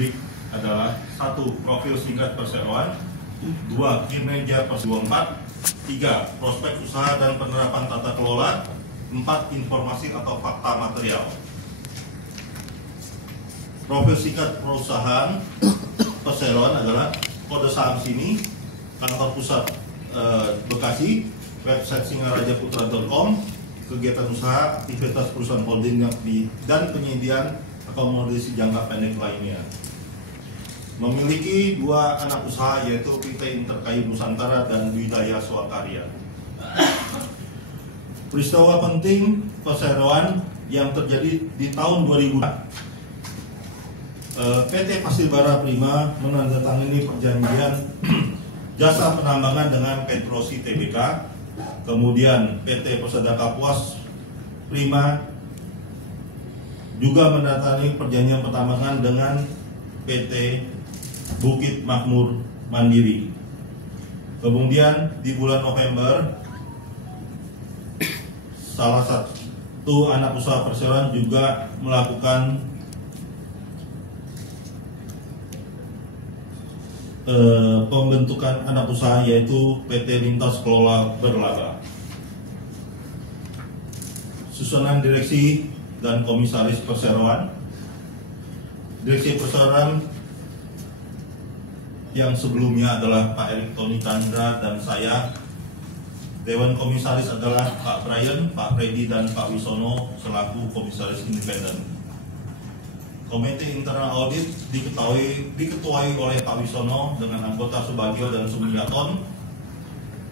publik adalah 1. Profil singkat perseroan, 2. Kinerja Perseroan 4, 3. Prospek usaha dan penerapan tata kelola, 4. Informasi atau fakta material. Profil singkat perusahaan perseroan adalah kode saham sini, kantor pusat Bekasi, website singarajaputra.com, kegiatan usaha, aktivitas perusahaan holding dan penyediaan akomodasi jangka pendek lainnya. Memiliki 2 anak usaha yaitu PT Interkayu Nusantara dan Widaya Swakarya. Peristiwa penting perseroan yang terjadi di tahun 2000. PT Pasir-Bara Prima menandatangani perjanjian jasa penambangan dengan Petrosi Tbk. Kemudian PT Persada Kapuas Prima juga menandatangani perjanjian penambangan dengan PT Bukit Makmur Mandiri. Kemudian di bulan November, salah satu anak usaha perseroan juga melakukan pembentukan anak usaha yaitu PT Lintas Kelola Berlaba. Susunan direksi dan komisaris perseroan. Direksi perseroan yang sebelumnya adalah Pak Erik Tony Chandra dan saya. Dewan komisaris adalah Pak Brian, Pak Freddy dan Pak Wisono selaku komisaris independen. Komite Internal Audit diketuai oleh Pak Wisono dengan anggota Subagio dan Sumiyaton.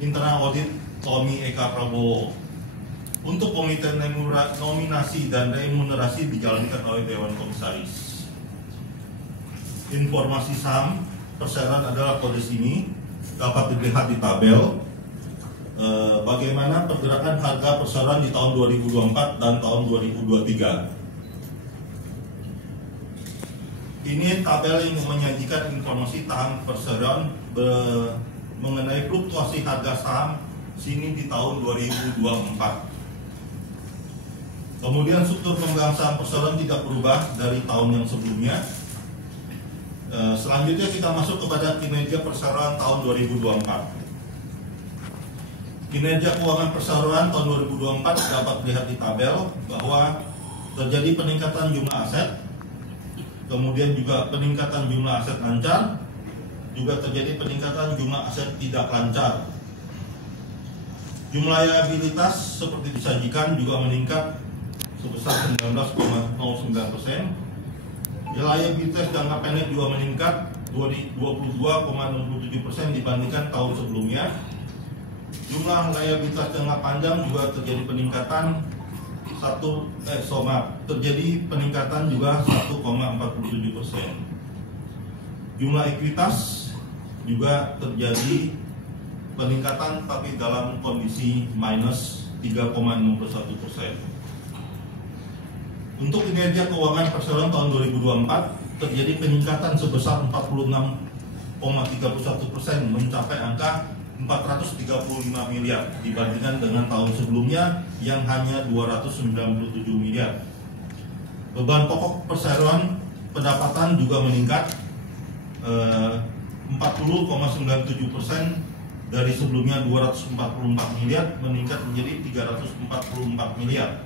Internal Audit Tommy Eka Prabowo. Untuk komite nominasi dan remunerasi dijalankan oleh Dewan Komisaris. Informasi saham perseroan adalah kode sini, dapat dilihat di tabel. Bagaimana pergerakan harga perseroan di tahun 2024 dan tahun 2023. Ini tabel yang menyajikan informasi saham perseroan mengenai fluktuasi harga saham sini di tahun 2024. Kemudian struktur pemegang saham perseroan tidak berubah dari tahun yang sebelumnya. Selanjutnya kita masuk kepada kinerja perseroan tahun 2024. Kinerja keuangan perseroan tahun 2024 dapat dilihat di tabel bahwa terjadi peningkatan jumlah aset. Kemudian juga peningkatan jumlah aset lancar, juga terjadi peningkatan jumlah aset tidak lancar. Jumlah liabilitas seperti disajikan juga meningkat sebesar 19,09%. Liabilitas jangka pendek juga meningkat 22,67% dibandingkan tahun sebelumnya. Jumlah liabilitas jangka panjang juga terjadi peningkatan terjadi peningkatan juga 1,47%. Jumlah ekuitas juga terjadi peningkatan tapi dalam kondisi minus 3,61%. Untuk kinerja keuangan perseroan tahun 2024 terjadi peningkatan sebesar 46,31% mencapai angka 435 miliar dibandingkan dengan tahun sebelumnya yang hanya 297 miliar. Beban pokok perseroan pendapatan juga meningkat 40,97% dari sebelumnya 244 miliar meningkat menjadi 344 miliar.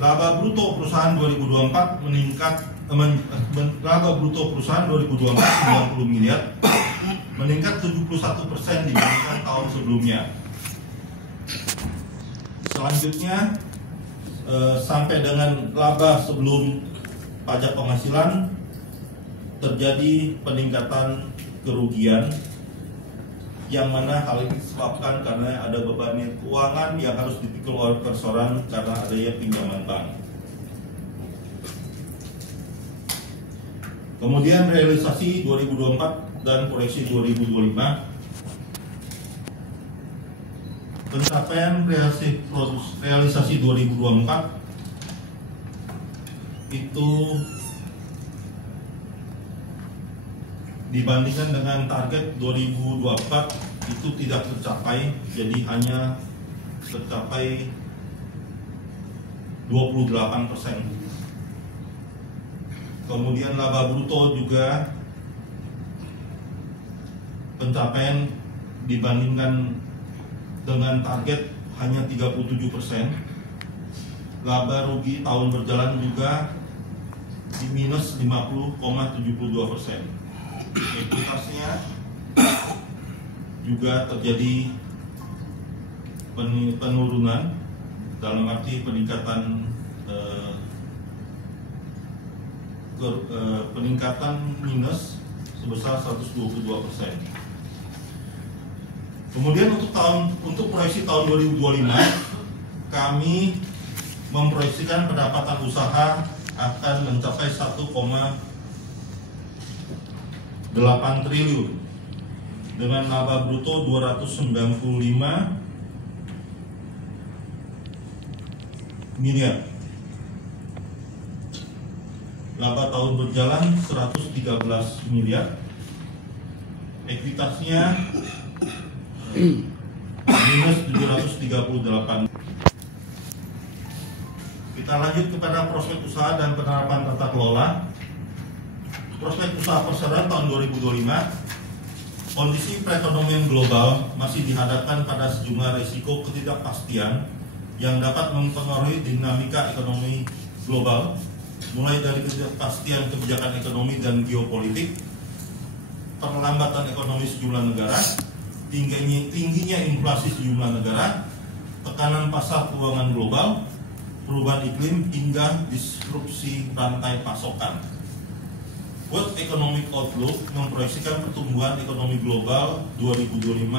Laba bruto perusahaan 2024 meningkat laba bruto perusahaan 2024 90 miliar meningkat 71% dibandingkan tahun sebelumnya. Selanjutnya sampai dengan laba sebelum pajak penghasilan terjadi peningkatan kerugian yang mana hal ini disebabkan karena ada beban keuangan yang harus dipikul oleh perseroan karena adanya pinjaman bank. Kemudian realisasi 2024 dan proyeksi 2025. Pencapaian realisasi 2024 itu dibandingkan dengan target 2024 itu tidak tercapai, jadi hanya tercapai 28%. Kemudian laba bruto juga pencapaian dibandingkan dengan target hanya 37%. Laba rugi tahun berjalan juga di minus 50,72%. Ekuitasnya juga terjadi penurunan, dalam arti peningkatan minus sebesar 122%. Kemudian untuk proyeksi tahun 2025, kami memproyeksikan pendapatan usaha akan mencapai 1,8 triliun dengan laba bruto 295 miliar. Laba tahun berjalan 113 miliar. Ekuitasnya minus 738. Kita lanjut kepada prospek usaha dan penerapan tata kelola. Prospek usaha perseroan tahun 2025. Kondisi perekonomian global masih dihadapkan pada sejumlah risiko ketidakpastian yang dapat mempengaruhi dinamika ekonomi global, mulai dari ketidakpastian kebijakan ekonomi dan geopolitik, perlambatan ekonomi sejumlah negara, tingginya inflasi sejumlah negara, tekanan pasar keuangan global, perubahan iklim, hingga disrupsi rantai pasokan. World Economic Outlook memproyeksikan pertumbuhan ekonomi global 2025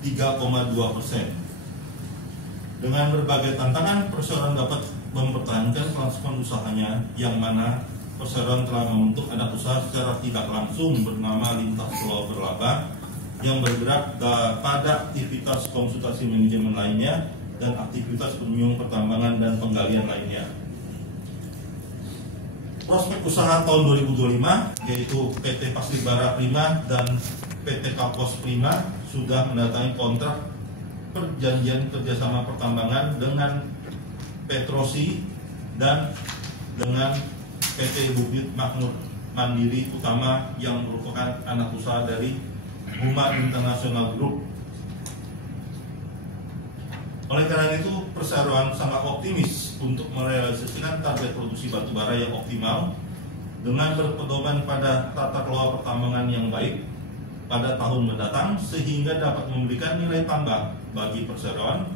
3,2%. Dengan berbagai tantangan, perseroan dapat mempertahankan kelangsungan usahanya, yang mana perseroan telah membentuk anak usaha secara tidak langsung bernama Lintas Pulau Berlaba yang bergerak pada aktivitas konsultasi manajemen lainnya dan aktivitas penunjang pertambangan dan penggalian lainnya. Prospek usaha tahun 2025 yaitu PT Pasir Bara Prima dan PT Kapos Prima sudah mendatangi kontrak perjanjian kerjasama pertambangan dengan Petrosi dan dengan PT Bukit Makmur Mandiri Utama yang merupakan anak usaha dari Buma International Group. Oleh karena itu, perseroan sangat optimis untuk merealisasikan target produksi batubara yang optimal dengan berpedoman pada tata kelola pertambangan yang baik pada tahun mendatang, sehingga dapat memberikan nilai tambah bagi perseroan,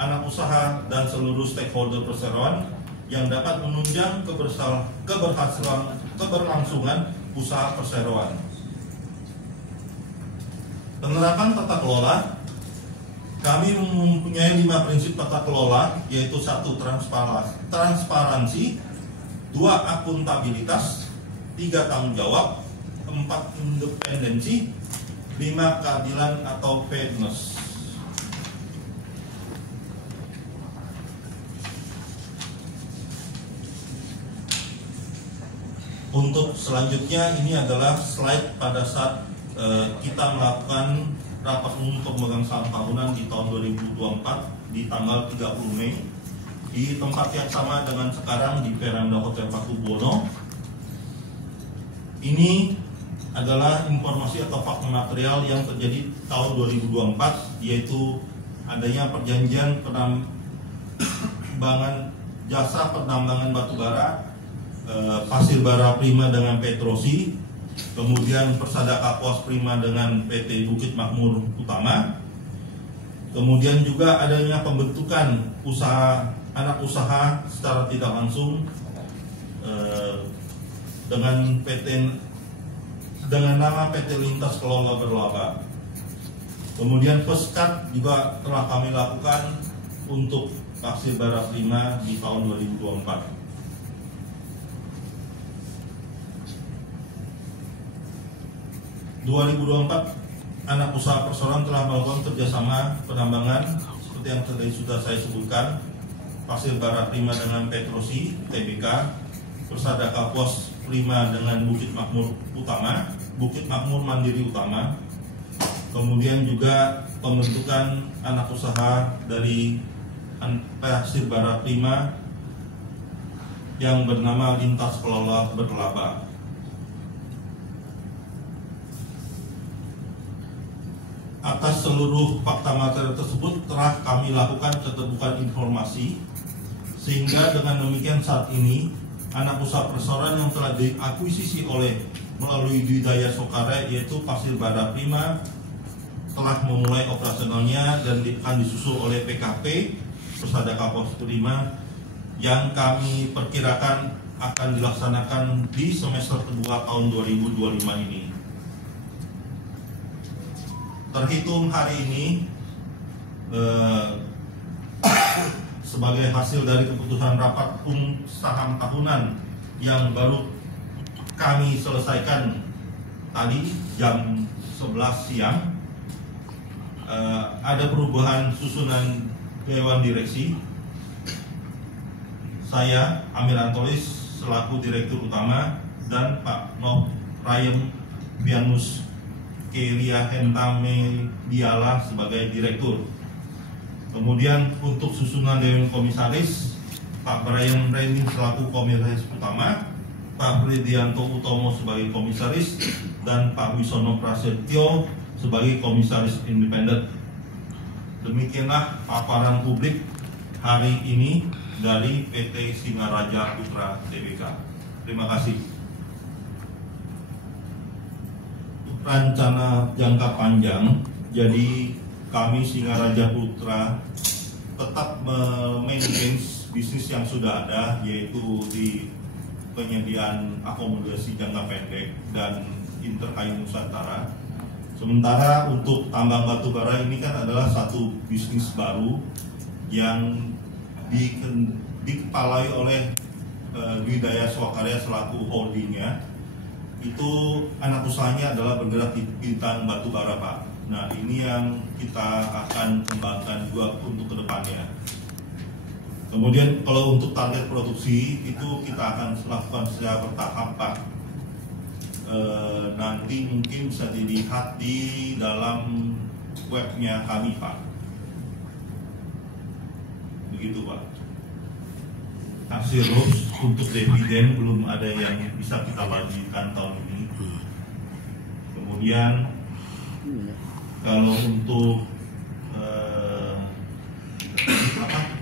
anak usaha, dan seluruh stakeholder perseroan yang dapat menunjang keberlangsungan usaha perseroan. Penerapan tata kelola, kami mempunyai 5 prinsip tata kelola, yaitu 1. Transparansi, 2. Akuntabilitas, 3. Tanggung jawab, 4. Independensi, 5. Keadilan atau fairness. Untuk selanjutnya, ini adalah slide pada saat kita melakukan rapat umum pemegang saham tahunan di tahun 2024 di tanggal 30 Mei di tempat yang sama dengan sekarang di Veranda Hotel Pakubuwono. Ini adalah informasi atau fakta material yang terjadi tahun 2024, yaitu adanya perjanjian penambangan jasa penambangan batubara Pasir Bara Prima dengan Petrosi, kemudian Persada Kapos Prima dengan PT Bukit Makmur Utama, kemudian juga adanya pembentukan anak usaha secara tidak langsung dengan nama PT Lintas Kelola Berlaba. Kemudian Peskat juga telah kami lakukan untuk Pasir Bara Prima di tahun 2024. 2024 anak usaha perseroan telah melakukan kerjasama penambangan seperti yang tadi sudah saya sebutkan, Pasir Bara Prima dengan Petrosi Tbk, Persada Kapos Prima dengan Bukit Makmur Utama, Bukit Makmur Mandiri Utama, kemudian juga pembentukan anak usaha dari Pasir Bara Prima yang bernama Lintas Kelola Berlaba. Atas seluruh fakta material tersebut telah kami lakukan keterbukaan informasi, sehingga dengan demikian saat ini anak usaha perseroan yang telah diakuisisi melalui Dwi Daya Sokarya yaitu Pasir Bara Prima telah memulai operasionalnya dan akan disusul oleh PKP Persada Kapos Prima yang kami perkirakan akan dilaksanakan di semester kedua tahun 2025 ini. Terhitung hari ini sebagai hasil dari keputusan rapat saham tahunan yang baru kami selesaikan tadi jam 11 siang, ada perubahan susunan Dewan Direksi. Saya Amir Antolis selaku Direktur Utama dan Pak Nok Rayem Pianus Kelia Hentame Diala sebagai Direktur. Kemudian untuk susunan Dewan Komisaris, Pak Brian Rending selaku Komisaris Utama, Pak Fridianto Utomo sebagai Komisaris, dan Pak Wisono Prasetyo sebagai Komisaris Independen. Demikianlah paparan publik hari ini dari PT Singaraja Putra Tbk. Terima kasih. Rencana jangka panjang, jadi kami Singaraja Putra tetap memaintain bisnis yang sudah ada, yaitu di penyediaan akomodasi jangka pendek dan Interkayu Nusantara. Sementara untuk tambang batubara ini kan adalah satu bisnis baru yang dikepalai oleh Dwi Daya Sokarya selaku holdingnya. Itu anak usahanya adalah bergerak di bidang batubara, Pak. Nah, ini yang kita akan kembangkan juga untuk kedepannya. Kemudian kalau untuk target produksi itu kita akan lakukan secara bertahap, Pak. Nanti mungkin bisa dilihat di dalam webnya kami, Pak. Begitu, Pak. Hasil untuk dividen belum ada yang bisa kita bagikan tahun ini. Kemudian kalau untuk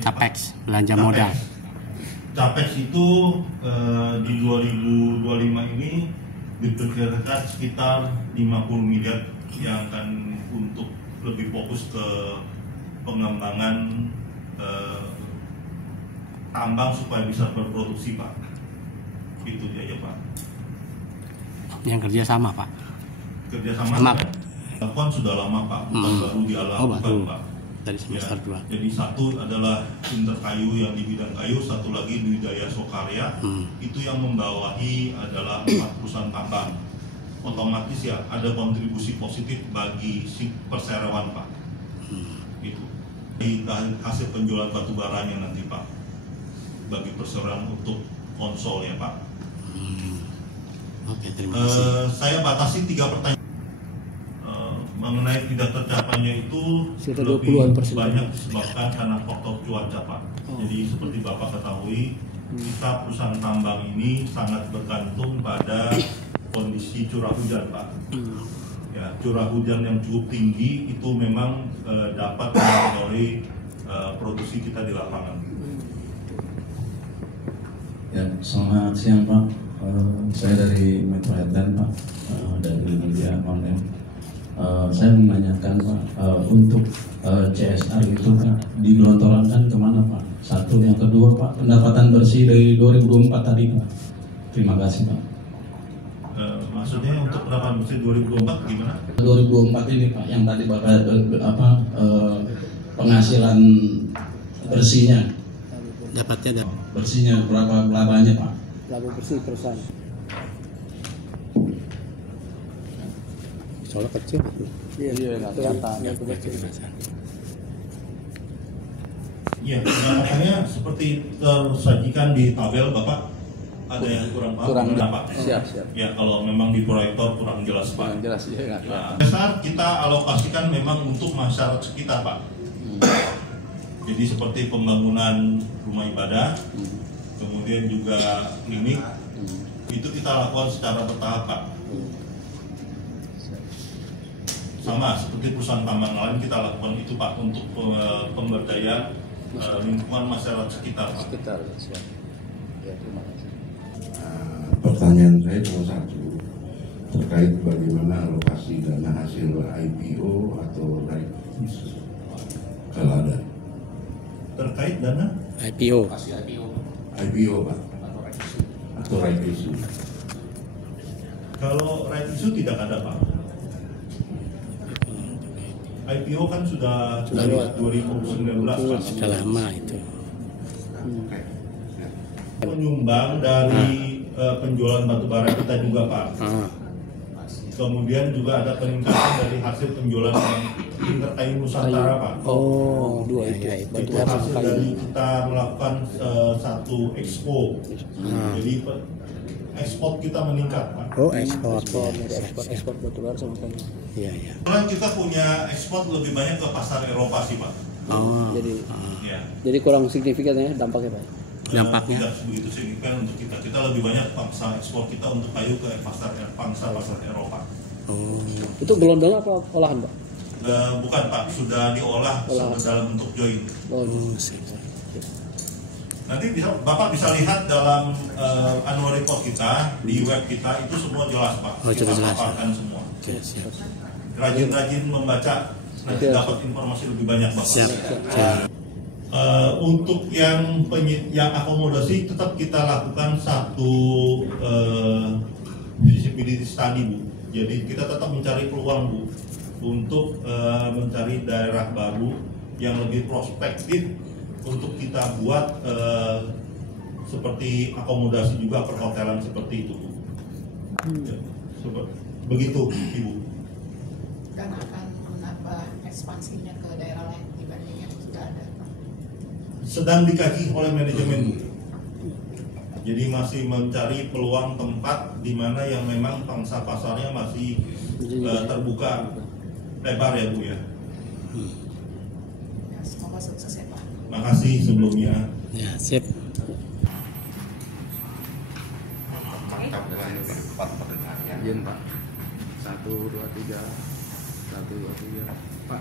Capex, belanja modal. Capex itu di 2025 ini diperkirakan sekitar 50 miliar yang akan untuk lebih fokus ke pengembangan tambang supaya bisa berproduksi, Pak. Itu aja, Pak. Yang kerja sama, Pak. Kerjasama kan sudah lama, Pak. Bukan baru dilakukan, Pak. Dari semester 2. Jadi satu adalah Interkayu yang di bidang kayu, satu lagi Dwi Daya Sokarya. Itu yang membawahi adalah 4 perusahaan tambang. Otomatis ya ada kontribusi positif bagi si perseroan, Pak. Itu. Di hasil penjualan batu baranya nanti, Pak, bagi perseroan untuk konsol ya, Pak. Oke, terima kasih. Saya batasi 3 pertanyaan. Mengenai tidak tercapainya itu lebih banyak disebabkan karena faktor cuaca, Pak. Jadi seperti Bapak ketahui, kita perusahaan tambang ini sangat bergantung pada kondisi curah hujan, Pak. Ya, curah hujan yang cukup tinggi itu memang dapat mempengaruhi produksi kita di lapangan. Ya, selamat siang, Pak. Saya dari Metro Headline, Pak, dari media online. Saya menanyakan, Pak, untuk CSR itu, Pak, digelontorkan kemana, Pak? Satu, yang kedua, Pak, pendapatan bersih dari 2024 tadi, Pak. Terima kasih, Pak. Maksudnya untuk pendapatan bersih 2024 gimana? 2024 ini, Pak, yang tadi Bapak penghasilan bersihnya. Dapatnya Bersihnya berapa labanya, Pak? Laba bersih perusahaan. soalnya kecil. Iya, nggak kelihatan. Iya, makanya seperti tersajikan di tabel, Bapak. Ada yang kurang paham? Pak? Siap. Ya, kalau memang di proyektor kurang jelas, Pak. Kurang jelas, ya nggak. Nah, besar kita alokasikan memang untuk masyarakat sekitar, Pak. Jadi seperti pembangunan rumah ibadah, kemudian kemudian juga klinik, itu kita lakukan secara bertahap Pak. Sama seperti perusahaan tambang lain kita lakukan itu Pak untuk pemberdayaan lingkungan masyarakat sekitar Pak. Sekitar, siap. Ya, terima kasih. Pertanyaan saya cuma satu, terkait bagaimana alokasi dana hasil IPO atau rights kalau ada. Terkait dana IPO. IPO Pak atau right issue. kalau right issue tidak ada Pak. IPO kan sudah dari 2019 Pak. Sudah lama itu. Menyumbang dari penjualan batubara kita juga Pak. Kemudian juga ada peningkatan dari hasil penjualan Interkayu Nusantara Pak. Oh, dua itu. Ya, itu. Itu hasil dari kita melakukan satu expo. Jadi ekspor kita meningkat Pak. Oh, ekspor. Ekspor batubara sama kayu. Iya, iya. Karena kita punya ekspor lebih banyak ke pasar Eropa sih Pak. Oh. Ya. Jadi kurang signifikan ya dampaknya Pak. Dampaknya? Tidak begitu signifikan untuk kita. Kita lebih banyak pangsa ekspor kita untuk kayu ke pasar Eropa. Oh. Itu gelondong apa olahan Pak? Bukan Pak, sudah diolah dalam bentuk joint. Oh, Sip. Nanti Bapak bisa lihat dalam annual report kita di web kita itu semua jelas Pak. Oh, Kita jelas. paparkan semua. Oke, siap. Rajin-rajin membaca nanti dapat informasi lebih banyak Bapak. Siap. Untuk yang akomodasi tetap kita lakukan satu visibility study Bu. Jadi kita tetap mencari peluang Bu untuk mencari daerah baru yang lebih prospektif untuk kita buat seperti akomodasi juga perhotelan seperti itu Bu. Ya, begitu Ibu. Dan akan menambah ekspansinya ke daerah lain dibanding yang sudah ada. Sedang dikaji oleh manajemen Bu. Jadi masih mencari peluang tempat di mana yang memang pangsa pasarnya masih terbuka lebar ya Bu ya. Ya, semoga sukses ya Pak. Makasih sebelumnya. Ya, sip. Mantap dengan empat perdengaran. izin Pak. 1, 2, 3. 1, 2, 3. Pak.